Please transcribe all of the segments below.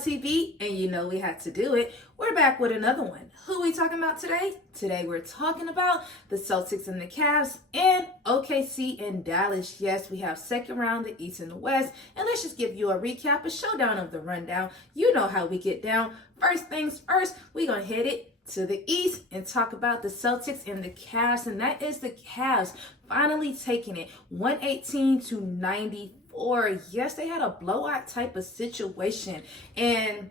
TV, and you know we had to do it. We're back with another one. Who are we talking about today? Today we're talking about the Celtics and the Cavs and OKC and Dallas. Yes, we have second round, the East and the West. And let's just give you a recap, a showdown of the rundown. You know how we get down. First things first, we're going to hit it to the East and talk about the Celtics and the Cavs. And that is the Cavs finally taking it 118-94. Yes, they had a blowout type of situation. And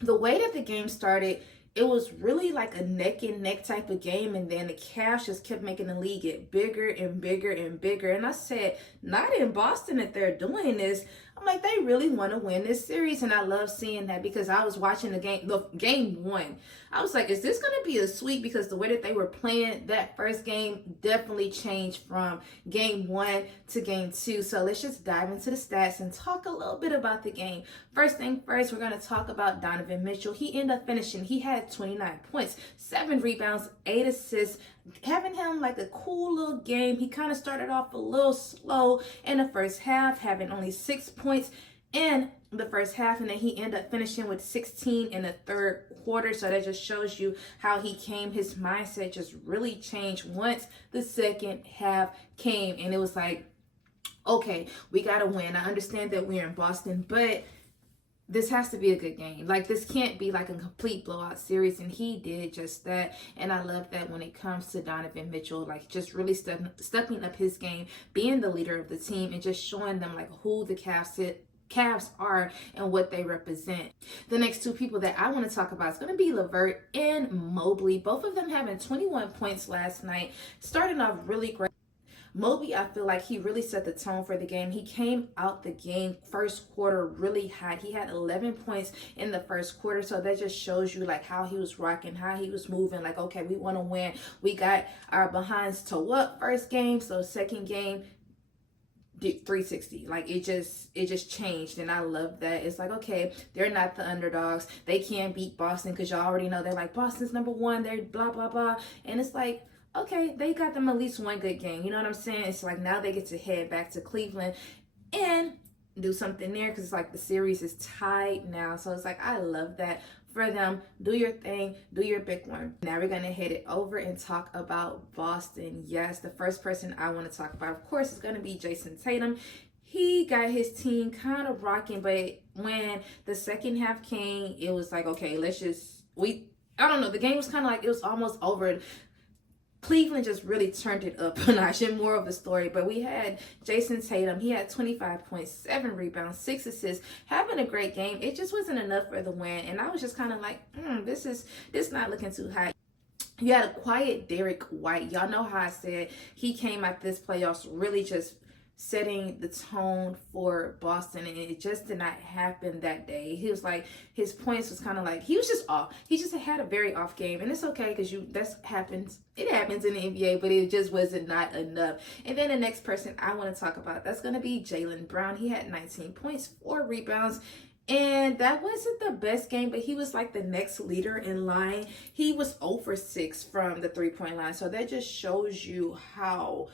the way that the game started, it was really like a neck and neck type of game, and then the Cavs just kept making the lead get bigger and bigger and bigger. And I said, not in Boston that they're doing this. I'm like, they really want to win this series, and I love seeing that because I was watching the game one. I was like, is this going to be a sweep? Because the way that they were playing that first game definitely changed from game one to game two. So let's just dive into the stats and talk a little bit about the game. First thing first, we're going to talk about Donovan Mitchell. He ended up finishing. He had 29 points, 7 rebounds, 8 assists. Having him like a cool little game. He kind of started off a little slow in the first half, having only 6 points in the first half, and then he ended up finishing with 16 in the third quarter. So that just shows you how he came. His mindset just really changed once the second half came, and it was like, okay, we got to win. I understand that we're in Boston, but this has to be a good game. Like, this can't be like a complete blowout series, and he did just that. And I love that when it comes to Donovan Mitchell, like just really stepping up his game, being the leader of the team, and just showing them like who the Cavs are and what they represent. The next two people that I want to talk about is going to be LeVert and Mobley. Both of them having 21 points last night, starting off really great. Mobley, I feel like he really set the tone for the game. He came out the game first quarter really hot. He had 11 points in the first quarter. So that just shows you like how he was rocking, how he was moving. Like, okay, we want to win. We got our behinds toe up first game. So second game, 360. Like it just changed, and I love that. It's like, okay, they're not the underdogs. They can't beat Boston because y'all already know they're like Boston's number one. They're blah blah blah, and it's like, okay, they got them at least one good game. You know what I'm saying? It's like now they get to head back to Cleveland and do something there because it's like the series is tied now. So it's like, I love that for them. Do your thing, do your big one. Now we're going to head it over and talk about Boston. Yes, the first person I want to talk about, of course, is going to be Jason Tatum. He got his team kind of rocking, but when the second half came, it was like, okay, I don't know, the game was kind of like, it was almost over. Cleveland just really turned it up a notch, and more of the story. But we had Jason Tatum. He had 25 points, 7 rebounds, 6 assists, having a great game. It just wasn't enough for the win. And I was just kind of like, this not looking too hot. You had a quiet Derek White. Y'all know how I said he came out this playoffs really just setting the tone for Boston, and it just did not happen that day. He was like, his points was kind of like, he was just off. He just had a very off game, and it's okay because it happens in the NBA, but it just wasn't not enough. And then the next person I want to talk about, that's going to be Jaylen Brown. He had 19 points, 4 rebounds, and that wasn't the best game, but he was like the next leader in line. He was 0 for 6 from the 3-point line, so that just shows you how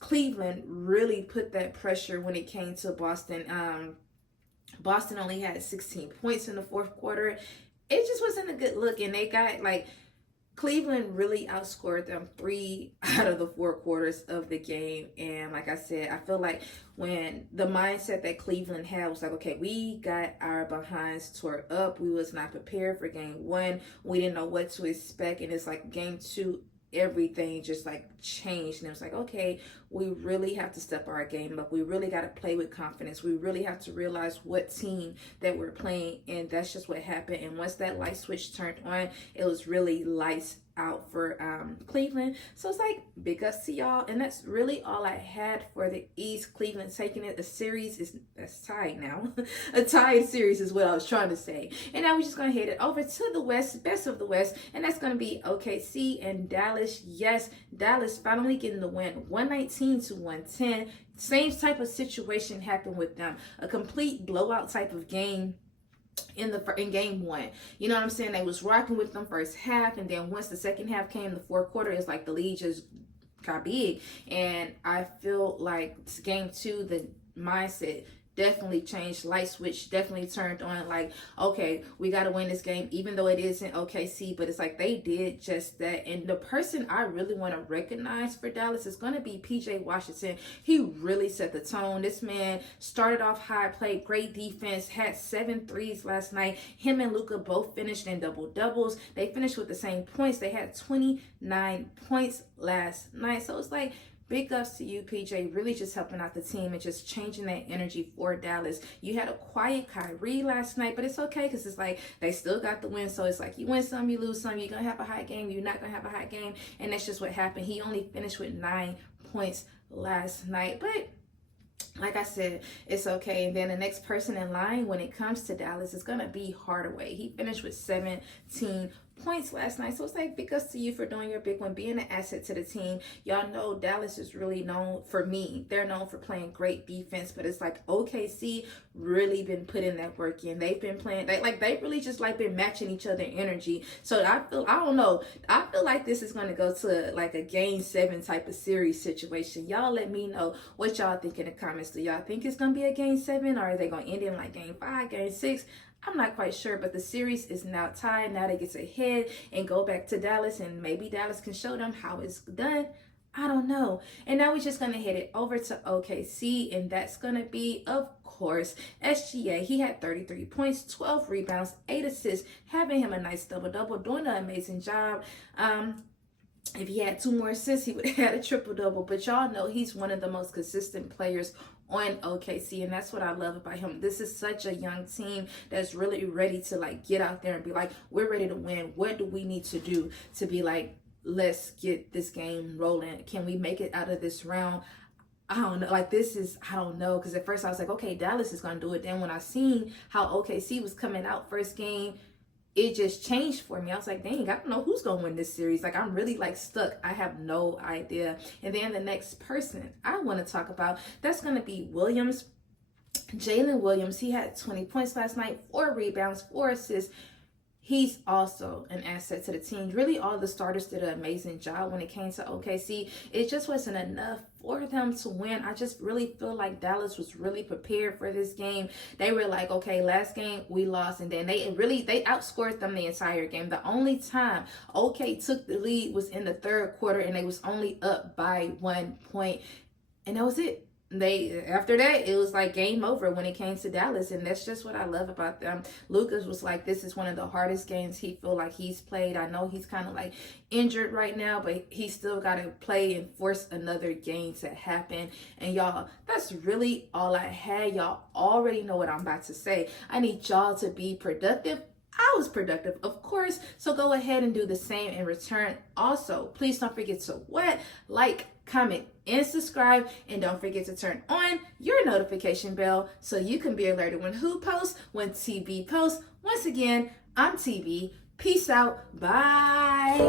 Cleveland really put that pressure when it came to Boston. Boston only had 16 points in the fourth quarter. It just wasn't a good look, and they got like, Cleveland really outscored them 3 out of the 4 quarters of the game. And like I said, I feel like when the mindset that Cleveland had was like, okay, we got our behinds tore up. We was not prepared for game one. We didn't know what to expect. And it's like game two, everything just like changed, and it was like, okay, we really have to step our game up. We really got to play with confidence. We really have to realize what team that we're playing, and that's just what happened. And once that light switch turned on, it was really lights out for Cleveland. So it's like, big ups to y'all, and that's really all I had for the East. Cleveland taking it. The series that's tied now. A tied series is what I was trying to say. And now we're just gonna head it over to the West, best of the West, and that's gonna be OKC and Dallas. Yes, Dallas finally getting the win, 119-110. Same type of situation happened with them. A complete blowout type of game in game one. You know what I'm saying? They was rocking with them first half, and then once the second half came, the fourth quarter, it's like the lead just got big. And I feel like game two, the mindset definitely changed. Light switch definitely turned on. Like, okay, we got to win this game, even though it isn't OKC. But it's like they did just that. And the person I really want to recognize for Dallas is going to be PJ Washington. He really set the tone. This man started off high, played great defense, had 7 threes last night. Him and Luka both finished in double doubles. They finished with the same points. They had 29 points last night. So it's like, big ups to you, PJ, really just helping out the team and just changing that energy for Dallas. You had a quiet Kyrie last night, but it's okay because it's like they still got the win. So it's like you win some, you lose some. You're going to have a high game. You're not going to have a high game. And that's just what happened. He only finished with 9 points last night. But like I said, it's okay. And then the next person in line when it comes to Dallas is going to be Hardaway. He finished with 17 points last night. So it's like, big ups to you for doing your big one, being an asset to the team. Y'all know Dallas is really known, for me, they're known for playing great defense, but it's like OKC really been putting that work in. They've been playing, they really just like been matching each other energy. So I feel like this is going to go to like a game 7 type of series situation. Y'all let me know what y'all think in the comments. Do y'all think it's going to be a game 7, or are they going to end in like game 5, game 6? I'm not quite sure, but the series is now tied. Now they get ahead and go back to Dallas, and maybe Dallas can show them how it's done. I don't know. And now we're just going to head it over to OKC, and that's going to be, of course, SGA. He had 33 points, 12 rebounds, 8 assists, having him a nice double-double, doing an amazing job. If he had 2 more assists, he would have had a triple-double. But y'all know he's one of the most consistent players on OKC, and that's what I love about him. This is such a young team that's really ready to like get out there and be like, we're ready to win. What do we need to do to be like, let's get this game rolling? Can we make it out of this round? I don't know. Like, I don't know. Because at first I was like, okay, Dallas is going to do it. Then when I seen how OKC was coming out first game, it just changed for me. I was like, dang, I don't know who's going to win this series. Like, I'm really like stuck. I have no idea. And then the next person I want to talk about, that's going to be Williams. Jalen Williams, he had 20 points last night, 4 rebounds, 4 assists. He's also an asset to the team. Really, all the starters did an amazing job when it came to OKC. It just wasn't enough for them to win. I just really feel like Dallas was really prepared for this game. They were like, okay, last game we lost, and then they outscored them the entire game. The only time OK took the lead was in the 3rd quarter, and they was only up by 1 point, and that was it. After that, it was like game over when it came to Dallas, and that's just what I love about them. Lucas was like, this is one of the hardest games he feel like he's played. I know he's kind of like injured right now, but he still got to play and force another game to happen. And y'all, that's really all I had. Y'all already know what I'm about to say. I need y'all to be productive. I was productive, of course, so go ahead and do the same in return. Also, please don't forget to like, comment, and subscribe, and don't forget to turn on your notification bell so you can be alerted when who posts, when TB posts. Once again, I'm TB. Peace out. Bye.